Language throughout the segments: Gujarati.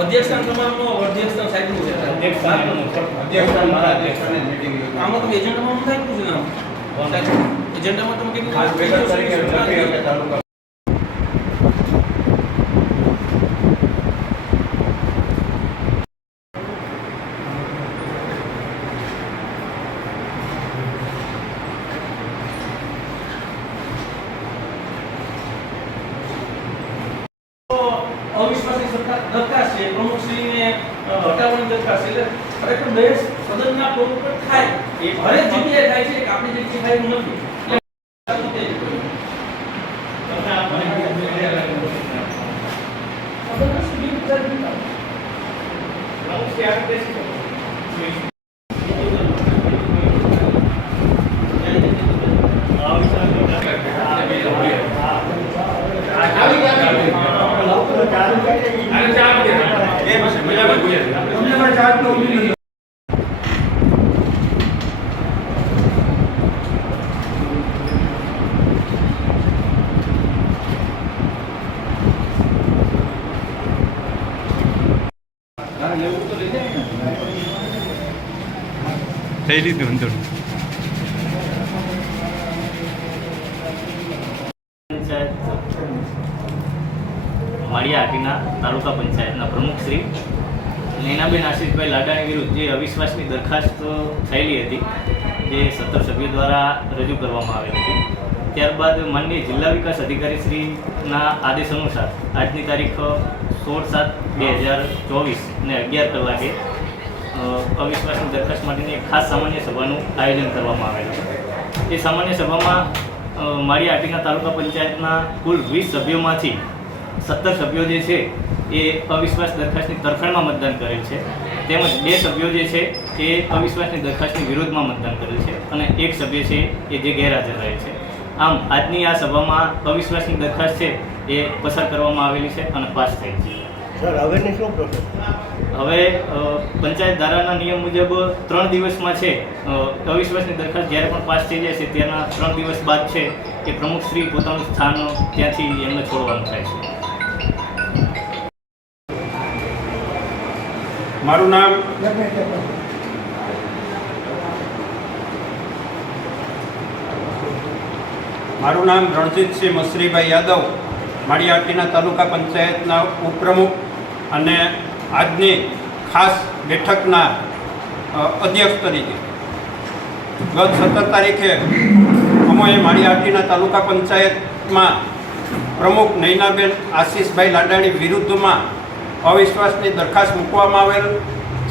અધ્યક્ષસ્થાન તમારું અધ્યક્ષસ્થાન સાહેબનું છે અધ્યક્ષસ્થાન મારા અધ્યક્ષસ્થાને મીટિંગ આમાં તમે એજન્ડામાં થાય પૂછો ને એજન્ડામાં તમે કીધું ખાસ બેઠક તરીકે લખી કે તાલુકા અવિશ્વાસની દરખાસ્ત છે પ્રમુખશ્રીને હટાવવાની દરખાસ્ત છે ખરેખર દેશ સદનના ફોરમ પર થાય એ હરેક જગ્યાએ થાય છે કે આપણી જગ્યાએ થાય નથી થઈ લીધું અંદર માળિયા હાટીના તાલુકા પંચાયતના પ્રમુખ શ્રી નૈનાબેન આશિષભાઈ લાડાણી વિરુદ્ધ જે અવિશ્વાસની દરખાસ્ત થયેલી હતી જે 17 સભ્યો દ્વારા રજૂ કરવામાં આવેલી હતી ત્યારબાદ માનનીય જિલ્લા વિકાસ અધિકારી શ્રીના આદેશ અનુસાર આજની તારીખ 16/7/2024 ને 11 કલાકે અવિશ્વાસની દરખાસ્ત માટેની એક ખાસ સામાન્ય સભાનું આયોજન કરવામાં આવેલું એ સામાન્ય સભામાં માળિયા હાટીના તાલુકા પંચાયતના કુલ 20 સભ્યોમાંથી 17 સભ્યો જે છે એ અવિશ્વાસ દરખાસ્તની તરફેણમાં મતદાન કરેલ છે તેમજ 2 સભ્યો જે છે એ અવિશ્વાસની દરખાસ્તની વિરોધમાં મતદાન કરેલ છે અને 1 સભ્ય છે એ જે ગેરહાજર રહે છે આમ આજની આ સભામાં અવિશ્વાસની દરખાસ્ત છે એ પસાર કરવામાં આવેલી છે અને પાસ થઈ છે સર હવેની શું પ્રોસેસ હવે પંચાયત ધારાના નિયમ મુજબ 3 દિવસમાં છે અવિશ્વાસની દરખાસ્ત જ્યારે પણ પાસ થઈ જાય છે ત્યારના 3 દિવસ બાદ છે એ પ્રમુખશ્રી પોતાનું સ્થાન ત્યાંથી એમને છોડવાનું થાય છે. મારું નામ રણજીતસિંહ મસરીભાઈ યાદવ, માળિયા હાટીના તાલુકા પંચાયતના ઉપપ્રમુખ અને આજની ખાસ બેઠકના અધ્યક્ષ તરીકે ગત 17 તારીખે અમોએ માળિયા હાટીના તાલુકા પંચાયતમાં પ્રમુખ નૈનાબેન આશિષભાઈ લાડાણી વિરુદ્ધમાં અવિશ્વાસની દરખાસ્ત મૂકવામાં આવેલ,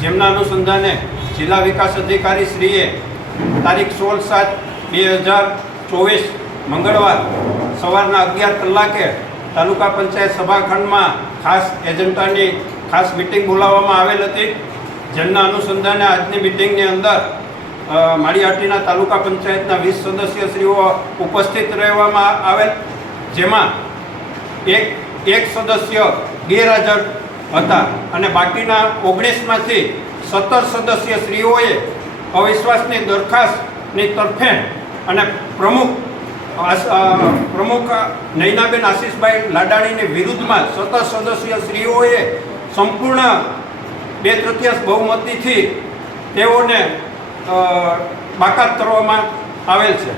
જેમના અનુસંધાને જિલ્લા વિકાસ અધિકારી શ્રીએ તારીખ 16/7/2024 મંગળવાર સવારના 11 કલાકે તાલુકા પંચાયત સભાખંડમાં ખાસ એજન્ડાની ખાસ મિટિંગ બોલાવવામાં આવેલ હતી, જેમના અનુસંધાને આજની મિટિંગની અંદર માળિયા હાટીના તાલુકા પંચાયતના 20 સદસ્યશ્રીઓ ઉપસ્થિત રહેવામાં આવેલ, જેમાં એક સદસ્ય ગેરહાજર હતા અને બાકીના 19માંથી 17 સદસ્યશ્રીઓએ અવિશ્વાસની દરખાસ્તની તરફેણ અને પ્રમુખ નૈનાબેન આશીષભાઈ લાડાણીની વિરુદ્ધમાં સતત સદસ્યશ્રીઓએ સંપૂર્ણ 2/3 બહુમતીથી તેઓને બાકાત કરવામાં આવેલ છે.